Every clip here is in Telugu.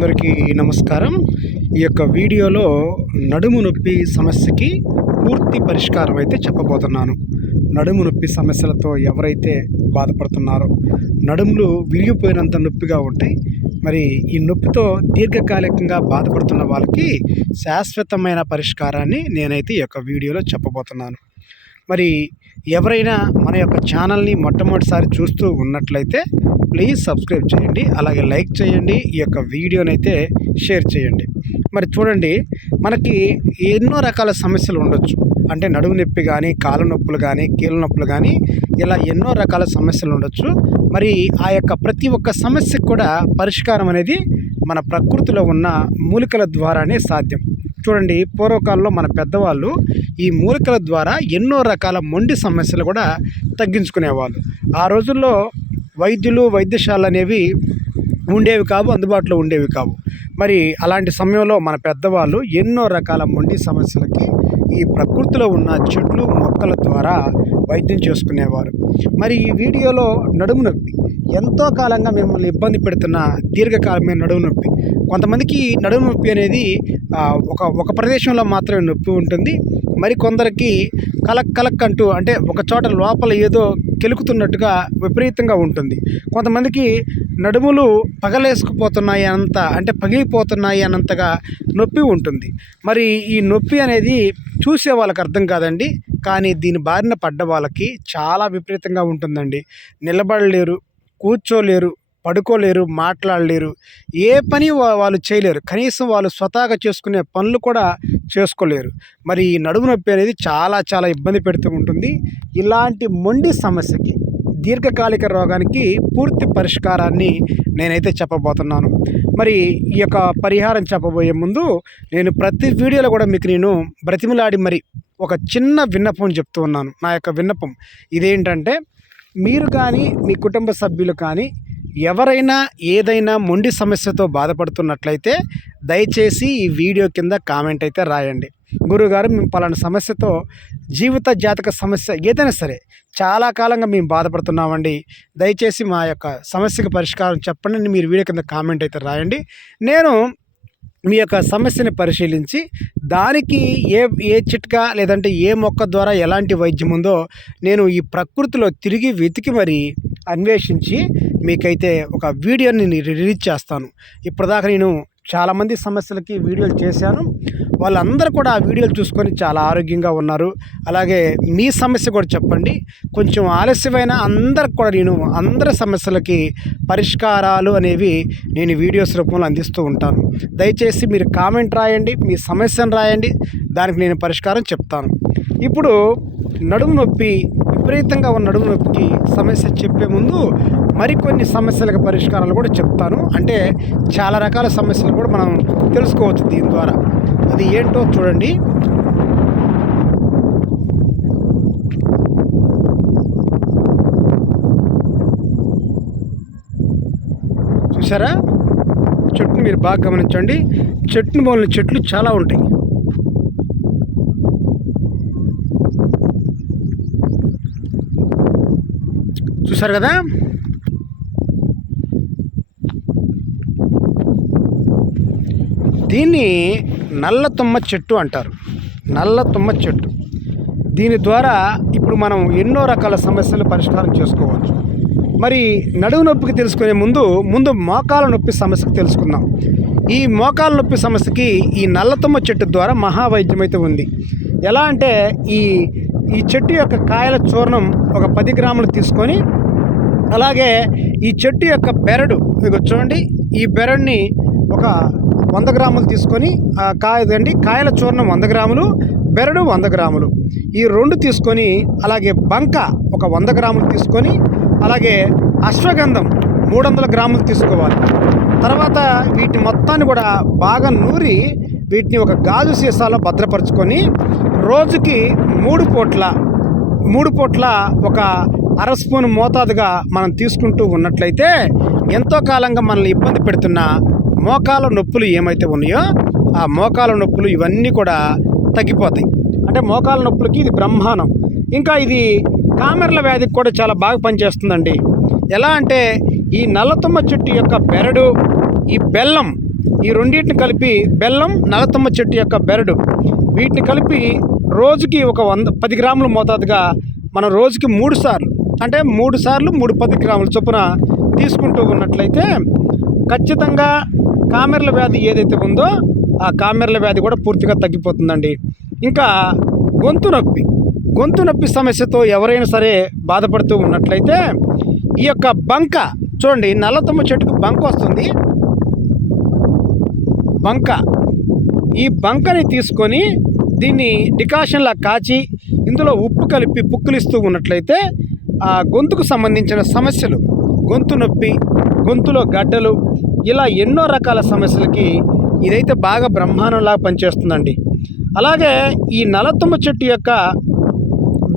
అందరికీ నమస్కారం. ఈ యొక్క వీడియోలో నడుము నొప్పి సమస్యకి పూర్తి పరిష్కారం అయితే చెప్పబోతున్నాను. నడుము నొప్పి సమస్యలతో ఎవరైతే బాధపడుతున్నారో నడుములు విరిగిపోయినంత నొప్పిగా ఉంటాయి. మరి ఈ నొప్పితో దీర్ఘకాలికంగా బాధపడుతున్న వాళ్ళకి శాశ్వతమైన పరిష్కారాన్ని నేనైతే ఈ యొక్క వీడియోలో చెప్పబోతున్నాను. మరి ఎవరైనా మన యొక్క ఛానల్ని మొట్టమొదటిసారి చూస్తూ ఉన్నట్లయితే ప్లీజ్ సబ్స్క్రైబ్ చేయండి అలాగే లైక్ చేయండి ఈ యొక్క వీడియోని అయితే షేర్ చేయండి. మరి చూడండి మనకి ఎన్నో రకాల సమస్యలు ఉండొచ్చు. అంటే నడుము నొప్పి కానీ కాళ్ళ నొప్పులు కానీ కీళ్ళ నొప్పులు కానీ ఇలా ఎన్నో రకాల సమస్యలు ఉండొచ్చు. మరి ఆ యొక్క ప్రతి ఒక్క సమస్యకు కూడా పరిష్కారం అనేది మన ప్రకృతిలో ఉన్న మూలికల ద్వారానే సాధ్యం. చూడండి పూర్వకాలంలో మన పెద్దవాళ్ళు ఈ మూలికల ద్వారా ఎన్నో రకాల మొండి సమస్యలు కూడా తగ్గించుకునేవాళ్ళు. ఆ రోజుల్లో వైద్యులు వైద్యశాలలు అనేవి ఉండేవి కావు అందుబాటులో ఉండేవి కావు. మరి అలాంటి సమయంలో మన పెద్దవాళ్ళు ఎన్నో రకాల మొండి సమస్యలకి ఈ ప్రకృతిలో ఉన్న చెట్లు మొక్కల ద్వారా వైద్యం చేసుకునేవారు. మరి ఈ వీడియోలో నడుము నొప్పి ఎంతో కాలంగా మిమ్మల్ని ఇబ్బంది పెడుతున్న దీర్ఘకాలమైన నడుము నొప్పి. కొంతమందికి నడుము నొప్పి అనేది ఒక ఒక ప్రదేశంలో మాత్రమే నొప్పి ఉంటుంది. మరి కొందరికి కలక్ కలక్ అంటూ అంటే ఒక చోట లోపల ఏదో కెలుకుతున్నట్టుగా విపరీతంగా ఉంటుంది. కొంతమందికి నడుములు పగలేసుకుపోతున్నాయి అనంత అంటే పగిలిపోతున్నాయి అనంతగా నొప్పి ఉంటుంది. మరి ఈ నొప్పి అనేది చూసే వాళ్ళకి అర్థం కాదండి. కానీ దీని బారిన పడ్డ వాళ్ళకి చాలా విపరీతంగా ఉంటుందండి. నిలబడలేరు కూర్చోలేరు పడుకోలేరు మాట్లాడలేరు ఏ పని వా- వాళ్ళు చేయలేరు. కనీసం వాళ్ళు స్వతహాగా చేసుకునే పనులు కూడా చేసుకోలేరు. మరి ఈ నడుము నొప్పి అనేది చాలా చాలా ఇబ్బంది పెడుతూ ఉంటుంది. ఇలాంటి మొండి సమస్యకి దీర్ఘకాలిక రోగానికి పూర్తి పరిష్కారాన్ని నేనైతే చెప్పబోతున్నాను. మరి ఈ యొక్క పరిహారం చెప్పబోయే ముందు నేను ప్రతి వీడియోలో కూడా మీకు నేను బ్రతిమలాడి మరి ఒక చిన్న విన్నపం చెప్తూ ఉన్నాను. నా యొక్క విన్నపం ఇదేంటంటే మీరు కానీ మీ కుటుంబ సభ్యులు కానీ ఎవరైనా ఏదైనా మొండి సమస్యతో బాధపడుతున్నట్లయితే దయచేసి ఈ వీడియో కింద కామెంట్ అయితే రాయండి. గురుగారు మేము పలానా సమస్యతో జీవిత జాతక సమస్య ఏదైనా సరే చాలా కాలంగా మేము బాధపడుతున్నామండి. దయచేసి మా యొక్క సమస్యకు పరిష్కారం చెప్పండి మీరు వీడియో కింద కామెంట్ అయితే రాయండి. నేను మీ యొక్క సమస్యని పరిశీలించి దానికి ఏ ఏ చిట్కా లేదంటే ఏ మొక్క ద్వారా ఎలాంటి వైద్యం ఉందో నేను ఈ ప్రకృతిలో తిరిగి వెతికి మరి అన్వేషించి మీకైతే ఒక వీడియోని నేను రిలీజ్ చేస్తాను. ఇప్పటిదాకా నేను చాలామంది సమస్యలకి వీడియోలు చేశాను. వాళ్ళందరూ కూడా ఆ వీడియోలు చూసుకొని చాలా ఆరోగ్యంగా ఉన్నారు. అలాగే మీ సమస్య కూడా చెప్పండి. కొంచెం ఆలస్యమైన అందరికి కూడా నేను అందరి సమస్యలకి పరిష్కారాలు అనేవి నేను వీడియోస్ రూపంలో అందిస్తూ ఉంటాను. దయచేసి మీరు కామెంట్ రాయండి మీ సమస్యను రాయండి. దానికి నేను పరిష్కారం చెప్తాను. ఇప్పుడు నడుము నొప్పి విపరీతంగా ఉన్న నడుము నొప్పికి సమస్య చెప్పే ముందు మరికొన్ని సమస్యలకు పరిష్కారాలు కూడా చెప్తాను. అంటే చాలా రకాల సమస్యలు కూడా మనం తెలుసుకోవచ్చు దీని ద్వారా. అది ఏంటో చూడండి. చూసారా? చెట్టుని మీరు బాగా గమనించండి. చెట్టు మూలన చెట్లు చాలా ఉంటాయి. చూసారు కదా? దీన్ని నల్ల తుమ్మ చెట్టు అంటారు. నల్ల తుమ్మ చెట్టు. దీని ద్వారా ఇప్పుడు మనం ఎన్నో రకాల సమస్యలు పరిష్కారం చేసుకోవచ్చు. మరి నడువు నొప్పికి తెలుసుకునే ముందు ముందు మోకాల నొప్పి సమస్యకు తెలుసుకుందాం. ఈ మోకాల నొప్పి సమస్యకి ఈ నల్లతుమ్మ చెట్టు ద్వారా మహావైద్యం అయితే ఉంది. ఎలా అంటే ఈ ఈ చెట్టు యొక్క కాయల చూర్ణం ఒక పది గ్రాములు తీసుకొని అలాగే ఈ చెట్టు యొక్క బెరడు ఇక చూడండి ఈ బెరడ్ని ఒక వంద గ్రాములు తీసుకొని కాయదండి కాయల చూర్ణం వంద గ్రాములు బెరడు వంద గ్రాములు. ఈ రెండు తీసుకొని అలాగే బంక ఒక వంద గ్రాములు తీసుకొని అలాగే అశ్వగంధం మూడు వందల గ్రాములు తీసుకోవాలి. తర్వాత వీటి మొత్తాన్ని కూడా బాగా నూరి వీటిని ఒక గాజు సీసాలో భద్రపరుచుకొని రోజుకి మూడు పూట్ల మూడు పూట్ల ఒక అర స్పూన్ మోతాదుగా మనం తీసుకుంటూ ఉన్నట్లయితే ఎంతో కాలంగా మనల్ని ఇబ్బంది పెడుతున్న మోకాల నొప్పులు ఏమైతే ఉన్నాయో ఆ మోకాల నొప్పులు ఇవన్నీ కూడా తగ్గిపోతాయి. అంటే మోకాల నొప్పులకి ఇది బ్రహ్మాండం. ఇంకా ఇది కామెర్ల వ్యాధికి కూడా చాలా బాగా పనిచేస్తుందండి. ఎలా అంటే ఈ నల్లతుమ్మ చెట్టు యొక్క బెరడు ఈ బెల్లం ఈ రెండింటిని కలిపి బెల్లం నల్లతుమ్మ చెట్టు యొక్క బెరడు వీటిని కలిపి రోజుకి ఒక వంద పది గ్రాముల మోతాదుగా మనం రోజుకి మూడు సార్లు అంటే మూడు సార్లు మూడు పది గ్రాముల చొప్పున తీసుకుంటూ ఉన్నట్లయితే ఖచ్చితంగా కామెర్ల వ్యాధి ఏదైతే ఉందో ఆ కామెర్ల వ్యాధి కూడా పూర్తిగా తగ్గిపోతుందండి. ఇంకా గొంతు నొప్పి. గొంతు నొప్పి సమస్యతో ఎవరైనా సరే బాధపడుతూ ఉన్నట్లయితే ఈ యొక్క బంక చూడండి నల్లతమ్మ చెట్టుకు బంక వస్తుంది. బంక. ఈ బంకని తీసుకొని దీన్ని డికాషన్లా కాచి ఇందులో ఉప్పు కలిపి పుక్కులిస్తూ ఉన్నట్లయితే ఆ గొంతుకు సంబంధించిన సమస్యలు గొంతు నొప్పి గొంతులో గడ్డలు ఇలా ఎన్నో రకాల సమస్యలకి ఇదైతే బాగా బ్రహ్మాండంలాగా పనిచేస్తుందండి. అలాగే ఈ నలతుమ్మ చెట్టు యొక్క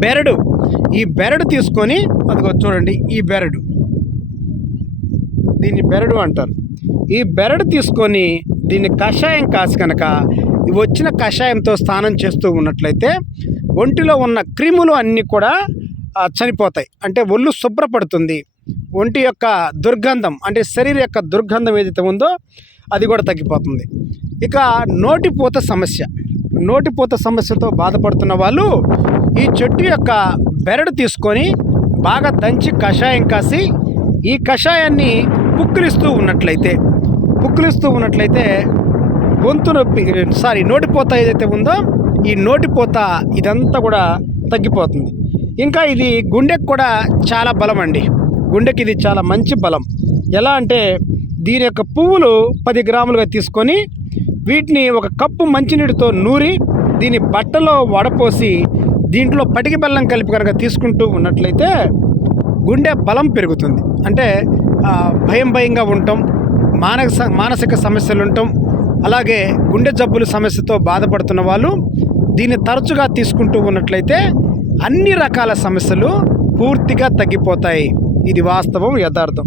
బెరడు ఈ బెరడు తీసుకొని అదిగో చూడండి ఈ బెరడు. దీన్ని బెరడు అంటారు. ఈ బెరడు తీసుకొని దీన్ని కషాయం కాసి కనుక వచ్చిన కషాయంతో స్నానం చేస్తూ ఉన్నట్లయితే ఒంటిలో ఉన్న క్రిములు అన్నీ కూడా చనిపోతాయి. అంటే ఒళ్ళు శుభ్రపడుతుంది. ఒంటి యొక్క దుర్గంధం అంటే శరీర యొక్క దుర్గంధం ఏదైతే ఉందో అది కూడా తగ్గిపోతుంది. ఇక నోటిపూత సమస్య. నోటిపూత సమస్యతో బాధపడుతున్న వాళ్ళు ఈ చెట్టు యొక్క బెరడు తీసుకొని బాగా దంచి కషాయం కాసి ఈ కషాయాన్ని పుక్కిలిస్తూ ఉన్నట్లయితే పుక్కిలిస్తూ ఉన్నట్లయితే గొంతు నొప్పి సారీ నోటిపోత ఏదైతే ఉందో ఈ నోటిపోత ఇదంతా కూడా తగ్గిపోతుంది. ఇంకా ఇది గుండెకు కూడా చాలా బలం అండి గుండెకి ఇది చాలా మంచి బలం. ఎలా అంటే దీని యొక్క పువ్వులు పది గ్రాములుగా తీసుకొని వీటిని ఒక కప్పు మంచినీటితో నూరి దీని బట్టలో వడపోసి దీంట్లో పటికి బెల్లం కలిపి కనుక తీసుకుంటూ ఉన్నట్లయితే గుండె బలం పెరుగుతుంది. అంటే భయం భయంగా ఉండటం మానస మానసిక సమస్యలు ఉండటం అలాగే గుండె జబ్బుల సమస్యతో బాధపడుతున్న వాళ్ళు దీన్ని తరచుగా తీసుకుంటూ ఉన్నట్లయితే అన్ని రకాల సమస్యలు పూర్తిగా తగ్గిపోతాయి. ఇది వాస్తవం యథార్థం.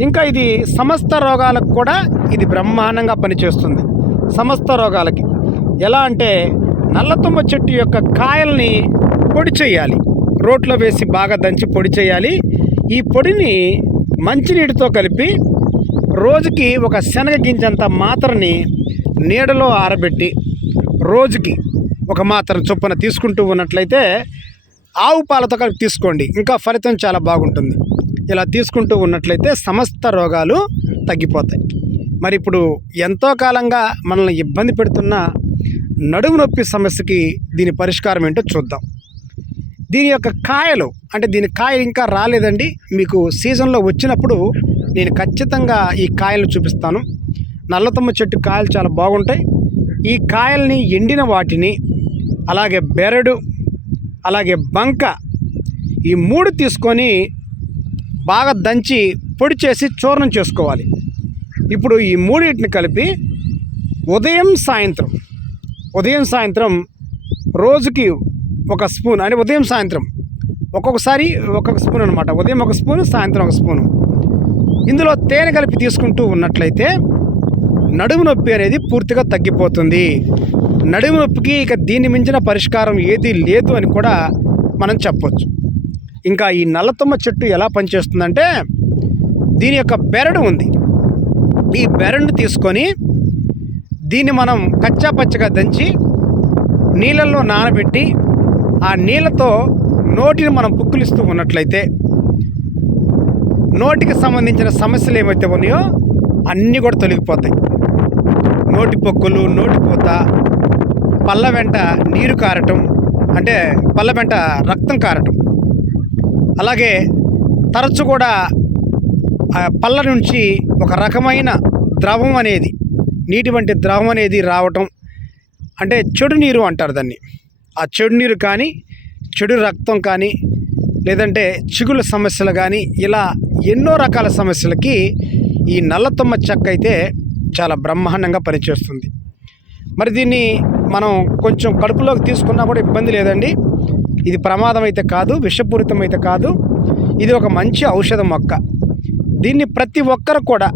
ఇంకా ఇది సమస్త రోగాలకు కూడా ఇది బ్రహ్మాండంగా పనిచేస్తుంది. సమస్త రోగాలకి. ఎలా అంటే నల్లతుమ్మ చెట్టు యొక్క కాయల్ని పొడి చేయాలి. రోట్లో వేసి బాగా దంచి పొడి చేయాలి. ఈ పొడిని మంచినీటితో కలిపి రోజుకి ఒక శనగ గింజంత మాత్రని నీడలో ఆరబెట్టి రోజుకి ఒక మాత్రం చొప్పున తీసుకుంటూ ఉన్నట్లయితే ఆవు పాలతో కలిపి తీసుకోండి. ఇంకా ఫలితం చాలా బాగుంటుంది. ఇలా తీసుకుంటూ ఉన్నట్లయితే సమస్త రోగాలు తగ్గిపోతాయి. మరి ఇప్పుడు ఎంతో కాలంగా మనల్ని ఇబ్బంది పెడుతున్న నడుము నొప్పి సమస్యకి దీని పరిష్కారం ఏంటో చూద్దాం. దీని యొక్క కాయలు అంటే దీని కాయలు ఇంకా రాలేదండి. మీకు సీజన్లో వచ్చినప్పుడు నేను ఖచ్చితంగా ఈ కాయలను చూపిస్తాను. నల్లతమ్మ చెట్టు కాయలు చాలా బాగుంటాయి. ఈ కాయల్ని ఎండిన వాటిని అలాగే బెరడు అలాగే బంక ఈ మూడు తీసుకొని బాగా దంచి పొడి చేసి చూర్ణం చేసుకోవాలి. ఇప్పుడు ఈ మూడింటిని కలిపి ఉదయం సాయంత్రం ఉదయం సాయంత్రం రోజుకి ఒక స్పూన్ అంటే ఉదయం సాయంత్రం ఒక్కొక్కసారి ఒక్కొక్క స్పూన్ అనమాట ఉదయం ఒక స్పూన్ సాయంత్రం ఒక స్పూను. ఇందులో తేనె కలిపి తీసుకుంటూ ఉన్నట్లయితే నడుము నొప్పి అనేది పూర్తిగా తగ్గిపోతుంది. నడుము నొప్పికి ఇక దీన్ని మించిన పరిష్కారం ఏదీ లేదు అని కూడా మనం చెప్పొచ్చు. ఇంకా ఈ నల్లతమ్మ చెట్టు ఎలా పనిచేస్తుందంటే దీని యొక్క బెరడు ఉంది. ఈ బెరడును తీసుకొని దీన్ని మనం కచ్చా పచ్చగా దంచి నీళ్ళల్లో నానబెట్టి ఆ నీళ్ళతో నోటిని మనం పుక్కులిస్తూ ఉన్నట్లయితే నోటికి సంబంధించిన సమస్యలు ఏమైతే ఉన్నాయో అన్నీ కూడా తొలగిపోతాయి. నోటి పొక్కులు నోటిపోత పళ్ళ వెంట నీరు కారటం అంటే పళ్ళ వెంట రక్తం కారటం. అలాగే తరచు కూడా ఆ పళ్ళ నుంచి ఒక రకమైన ద్రవం అనేది నీటి వంటి ద్రవం అనేది రావటం అంటే చెడు నీరు అంటారు దాన్ని. ఆ చెడు నీరు కానీ చెడు రక్తం కానీ లేదంటే చిగుళ్ళ సమస్యలు కానీ ఇలా ఎన్నో రకాల సమస్యలకి ఈ నల్లతమ్మ చెక్క అయితే చాలా బ్రహ్మాండంగా పనిచేస్తుంది. మరి దీన్ని మనం కొంచెం కడుపులోకి తీసుకున్నా కూడా ఇబ్బంది లేదండి. ఇది ప్రమాదం అయితే కాదు విషపూరితం అయితే కాదు. ఇది ఒక మంచి ఔషధ మొక్క. దీన్ని ప్రతి ఒక్కరు కూడా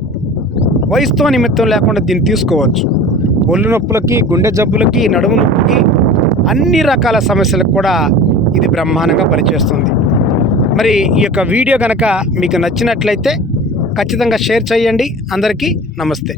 వయసుతో నిమిత్తం లేకుండా దీన్ని తీసుకోవచ్చు. ఒళ్ళు నొప్పులకి గుండె జబ్బులకి నడుము నొప్పికి అన్ని రకాల సమస్యలకు కూడా ఇది బ్రహ్మాండంగా పనిచేస్తుంది. మరి ఈ యొక్క వీడియో కనుక మీకు నచ్చినట్లయితే ఖచ్చితంగా షేర్ చేయండి. అందరికీ నమస్తే.